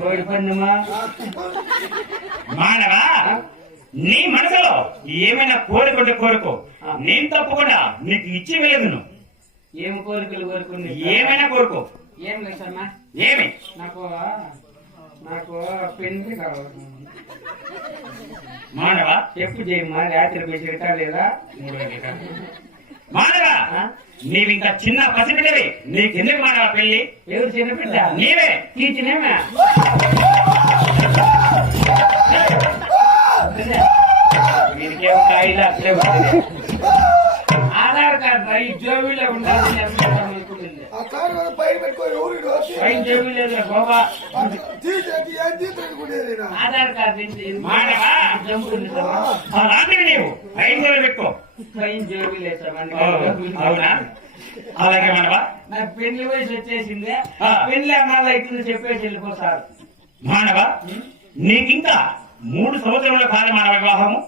కోడి పందెమా మానవా నీ మనసులో ఏమైనా కోరుకుంటే కోరుకో, నేను తప్పకుండా నీకు ఇచ్చి వెళ్ళదును. ఏం కోరికలు కోరుకుంది? ఏమైనా కోరుకో. ఏం లేదమ్మా, ఏమి నాకు నాకు పెళ్లి కావాలి. మానవా చెప్పు చేయమ్మా, రాత్రి బెసిరిటా లేదా? మానవా నీవింకా చిన్న పసిబిడ్డవి, నీకెందుకు మానవా పెళ్లి? ఎవరు చిన్నపిడ్డ? నీవే. తీర్చినేమా వీరికేమో కాయిలా అట్లే ఆధార్ కార్డు ఈ జోబీలో ఉండాలి. జోబీ బాబా ఆధార్ కార్డు మానవా అలాంటివి నీవు 5 రోజులు పెట్టుకో. పైన జోబీ లేదు. అవునా? అలాగే మానవా నాకు పెళ్లి వయసు వచ్చేసిందే, పెళ్లి అమ్మాయి అవుతుంది చెప్పేసి వెళ్ళిపోతారు. మానవా నీకింకా 3 సంవత్సరముల కాలం మానవ వివాహము.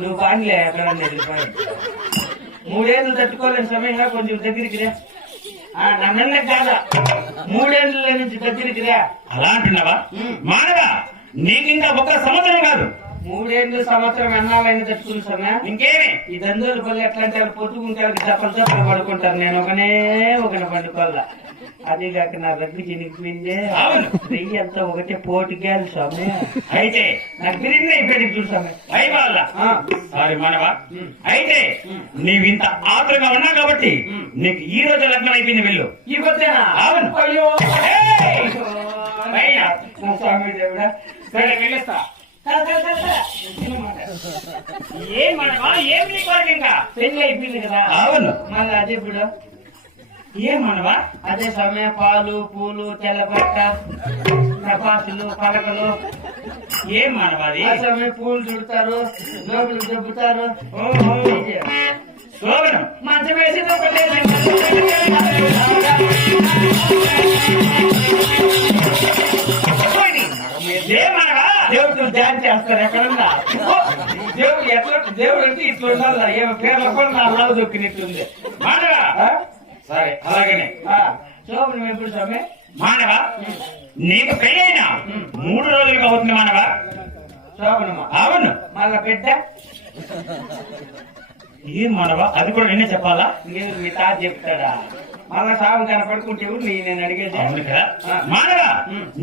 నువ్వు బాగాలే అక్కడ 3 ఏళ్ళు తట్టుకోలేని సమయంగా కొంచెం దగ్గరికి రా. నన్నే కాదా 3 ఏళ్ళ నుంచి దగ్గరికి రా. అలా అంటున్నావా? మానవా నీకింకా 1 సంవత్సరం కాదు, 3 ఏళ్ళు సంవత్సరం ఎన్నాళ్ళైనా తట్టుకుంటున్నా. ఇంకేమి ఈ దందోలు పళ్ళు ఎట్లా అంటే పొద్దుకుంటారు, చప్పలు పడుకుంటారు. నేను ఒకనే పండుకోవాల. అది కాక నా రగ్గు చినిగిపోయిందే. నెయ్యి అంతా ఒకటే పోటుగాలి స్వామి. అయితే నాకు తిరిగి అయిపోయింది చూడు స్వామి. సారీ మానవా, అయితే నీవింత ఆతులుగా ఉన్నా కాబట్టి నీకు ఈ రోజు లగ్నం అయిపోయింది. వెళ్ళు. ఈ పొద్దునా? అవును. అయ్యో స్వామి దేవుడా, వెళ్ళేస్తా. ఏం మనవా, ఏం నీ కోరిక? ఇంకా పెళ్లి అయిపోయింది కదా. అవును. మళ్ళీ అదే ఇప్పుడు ఏం మనవా? అదే సమయం పాలు పూలు తెల్లబట్ట టపాసులు పలకలు. ఏం మనవాది? ఆ సమయం పూలు చుడతారు, లోపలు చెబుతారు. శోభనం మంచం వేసి దేవుడు ధ్యానం చేస్తారు. ఎక్కడన్నా దేవుడు ఎట్లా, దేవుడు అంటే ఇట్లా ఉండాలి. ఏమో పేర్ల కూడా నా అల్లావు దొక్కినట్టుంది. మానవా సరే అలాగనే. శోభనం ఎప్పుడు స్వామి? మానవా నీకు పెళ్ళైనా 3 రోజులుగా అవుతుంది మానవా. శోభనమా? అవును. మళ్ళా బిడ్డ ఏం మానవా, అది కూడా నిన్నే చెప్పాలా? నేను మీ తాత చెప్తాడా? మళ్ళా సాగు కనపడుకుంటే నేను అడిగేది. అవును కదా మానవా,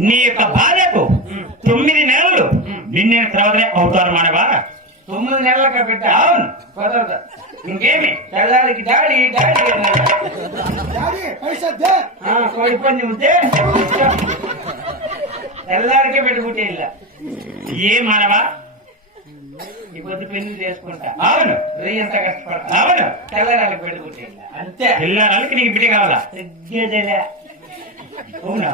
నీ యొక్క భార్యకు 9 నెలలు నిన్నే తర్వాతనే అవుతారు మానవా. 9 నెలలక బిడ్డ? అవును. కుదరదు. ఇంకేమి తెల్లారికి డాడీ డాడీ కోడి పని ఉంటే తెల్లారికే పెట్టుకుంటే ఇలా. ఏ మానవా ఈ పొద్దు పెళ్లి చేసుకుంటా. అవును. ఎంత కష్టపడతా. అవును. తెల్లారాలకు పెట్టుకుంటే ఇలా అంతే. పిల్లలకి నీకు బిడ్డ కావాలా? తగ్గేదేలే. అవునా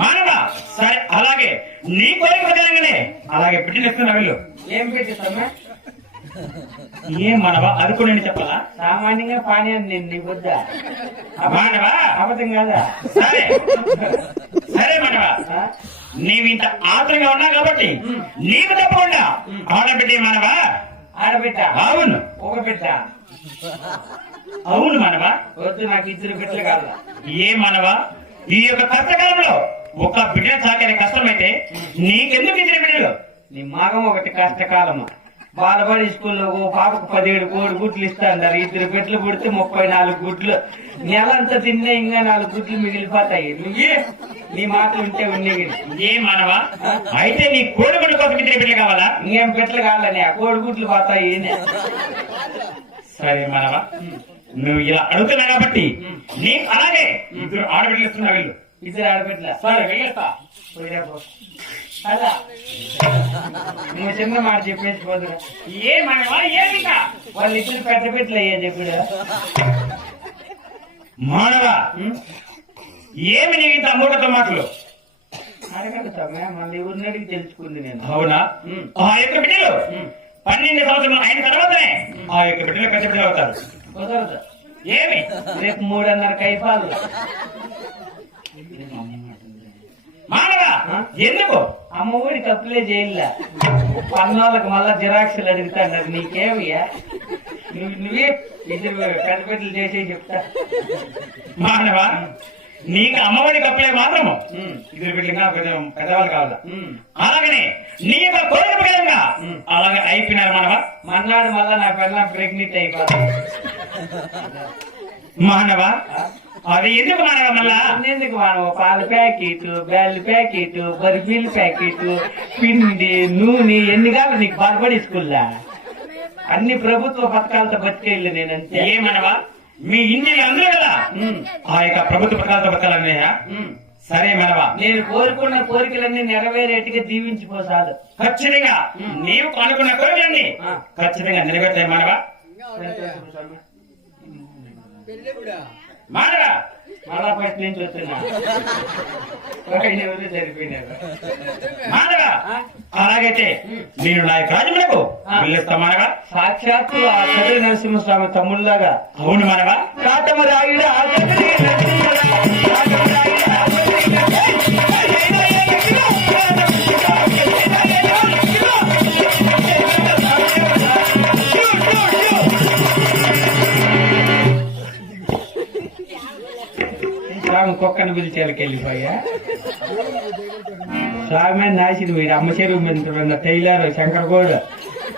మానవా? సరే అలాగే నీ కోరిక ప్రకారంగానే అలాగే బిడ్డనిస్తున్నా. వెళ్ళు. ఏం పెట్టిస్తామా? ఏం మానవా, అది కూడా నేను చెప్పాలా? సామాన్యంగా పానీ అని నేను నీ వద్ద మానవా అబద్ధం కాదా? సరే సరే మానవా, నీవింత ఆత్రంగా ఉన్నా కాబట్టి నీకు తప్పకుండా ఆడబిడ్డ మానవా. ఆడబిడ్డ? అవును. ఒక బిడ్డ? అవును మానవా. వద్దు, నాకు 2 బిడ్డలు కాదు. ఏ మానవా, ఈ యొక్క కష్టకాలంలో ఒక బిడ్డ సాకే కష్టమైతే నీకెందుకు 2 బిడ్డలు? నీ మగం ఒకటి కష్టకాలము. బాలబడి స్కూల్లో ఓ పాపకు 17 కోడి గుడ్లు ఇస్తారు. 2 బిడ్డలు పుడితే 34 గుడ్లు. నెలంతా తిన్నా ఇంకా 4 గుడ్లు మిగిలిపోతాయి. నువ్వు నీ మాటలు ఉంటే ఉన్నాయి. ఏ మానవా, అయితే నీ కోడిగుడ్డు కోసం 2 బిడ్డలు కావాలా? ఇంకేం బిడ్డలు కావాలని ఆ కోడి గుడ్లు పోతాయి. సరే మానవా, నువ్వు ఇలా అడుగుతున్నావు కాబట్టి నీకు అలాగే 2 ఆడబిడ్డలు ఇస్తున్నా. వెళ్ళు. 2 ఆడబిడ్డల? సరే వెళ్ళేస్తా. అలా నువ్వు చిన్న మాట చెప్పేసి పోదురా. ఏ మానవా, ఏమిటా? వాళ్ళు 2 పెద్ద బిడ్డలు అయ్యా చెప్పుడు. మానవా ఏమి నీకు ఇంత మూఢత మాటలు? అడగలుగుతామే, మళ్ళీ ఊరిని అడిగి తెలుసుకుంది నేను. అవునా? ఆ యొక్క బిడ్డలు 12 సంవత్సరాలు అయిన తర్వాతనే ఆ యొక్క బిడ్డలు పెద్ద బిడ్డలు అవుతారు. కుదరదు. ఏమి రేపు 3:30 కైపాలు. మానవా ఎందుకు అమ్మ ఊరికి అప్లై చేయలే పన్నోళ్ళకి మళ్ళా జిరాక్స్లు అడుగుతాను నీకేమయ్యా నువ్వే ఇద్దరు పెద్ద పెద్దలు చేసే చెప్తా మానవా నీకు అమ్మఒడికి అప్లై మాత్రము ఇద్దరు బిడ్డగా పెద్దవాళ్ళు కావాలా అలాగనే నీ యొక్క కోరిక ప్రకారంగా అలాగే అయిపోయినారు మానవా మన్నాడు మళ్ళా నా పిల్లలు ప్రెగ్నెంట్ అయిపోతాను మానవా అది ఎందుకు మానవా మళ్ళా ఎందుకు మనం పాల ప్యాకెట్ బ్యాల్ ప్యాకెట్ బర్ఫీల ప్యాకెట్ పిండి నూనె ఎన్ని కాదు నీకు బాధపడి స్కూల్లా అన్ని ప్రభుత్వ పథకాలతో బతికేళ్ళు నేనంతే ఏమనవా మీ ఇంటిని అందరూ కదా ఆ యొక్క ప్రభుత్వ పథకాలతో బతకాలన్నయ్యా సరే మనవా నేను కోరుకున్న కోరికలన్నీ నెరవేరేట్టుగా దీవించిపోసాదు ఖచ్చితంగా నీవు అనుకున్న కోరికలన్నీ ఖచ్చితంగా నెరవేర్తాయి మానవా మానవా మళ్ళా ఫస్ట్ నుంచి వస్తున్నా ఎవరు సరిపోయినారు మానవా అలాగైతే నేను నా యొక్క రాజ్యములకు వెళ్ళేస్తా మానవా సాక్షాత్తు ఆ చదువు నరసింహస్వామి తమ్ముళ్ళగా అవును మానవా కాటమ రాయుడు ఆ చదువు నరసింహరా, కాటమ రాయుడు ఆ స్వామి కుక్కను పిలిచేళ్ళకి వెళ్ళిపోయా స్వామి నాశిని వీడు అమ్మ చెరువు మీద టైలర్ శంకరగోడు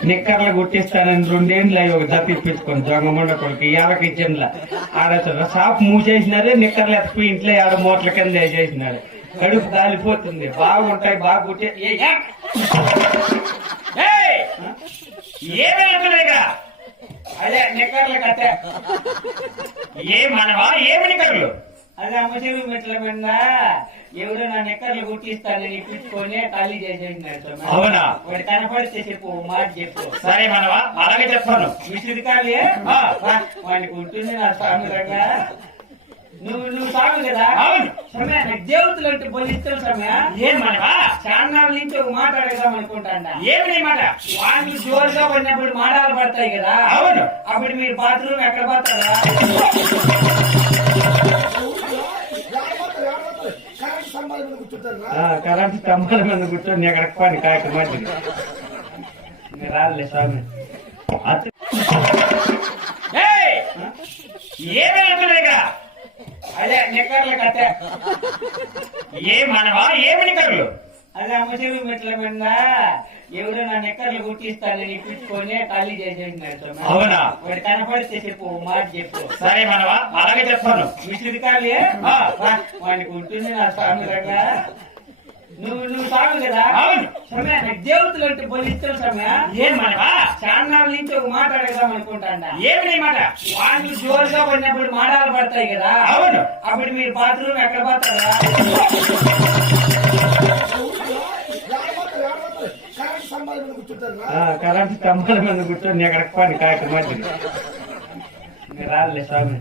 నిక్కర్లు గుట్టిస్తానని 2 ఏళ్ళు అవి ఒక దప్పి ఇప్పించుకొని దొంగమండ కొడుకు ఇళ్ళకి ఇచ్చిండ్లా ఆడ షాప్ మూసేసినారు నిక్కర్లు ఎత్తిపోయి ఇంట్లో ఆడ మూటల కింద వేసేసినారు కడుపు కాలిపోతుంది బాగుంటాయి బాగా గుట్టే ఏమైనా అదే నిక్కర్లు కట్టే ఏ మానవా ఏమి నిక్కర్లు అదే అమ్మ చెరువు మెట్ల మీద ఎవడో నా నిక్కర్లు గుట్టిస్తానని ఇప్పించుకొని ఖాళీ చేసేసినాడు అవునా వాడు కనపడితే చెప్పు మాట చెప్పు సరే మానవా అలాగే చెప్తాను విసిరి ఖాళీ వాడికి ఉంటుంది నా స్వామి రంగా నువ్వు స్వామి కదా అవును సమయ నాకు దేవతలు అంటే బలి ఇష్టం సమయ ఏం మానవా చాన్నాళ్ళ నుంచి ఒక మాట అడగదాం అనుకుంటాడా ఏమి నీ మాట వాళ్ళు జోరుగా పడినప్పుడు మాడాలు పడతాయి కదా అవును అప్పుడు మీరు బాత్రూమ్ ఎక్కడ పోతారా కరెంట్ స్తంభాల మీద కూర్చొని ఎక్కడ పని కాక మంది రాలే స్వామి ఏమైనా అదే నిక్కర్లు కట్టే ఏ మానవా ఏమి నిక్కర్లు అదే అమ్మ చెరువు మెట్ల మీద ఎవడో నా నిక్కర్లు గుట్టిస్తానని ఇప్పించుకొని ఖాళీ చేసేసినాడు అవునా వాడు కనపడితే చెప్పు మాట చెప్పు సరే మానవా అలాగే చెప్తాను విసిరి ఖాళీ వాడికి ఉంటుంది నా స్వామి రంగా నువ్వు స్వామి కదా అవును సమయ నాకు దేవతలు అంటే బలి ఇష్టం సమయ ఏం మానవా చాన్నాళ్ళ నుంచి ఒక మాట అడగదాం అనుకుంటాడా ఏమి నీ మాట వాళ్ళు జోరుగా పడినప్పుడు మాడాలు పడతాయి కదా అవును అప్పుడు మీరు బాత్రూమ్ ఎక్కడ పోతారా కరెంట్ స్తంభాల మీద కూర్చొని ఎక్కడ పని కాక మంది రాలే స్వామి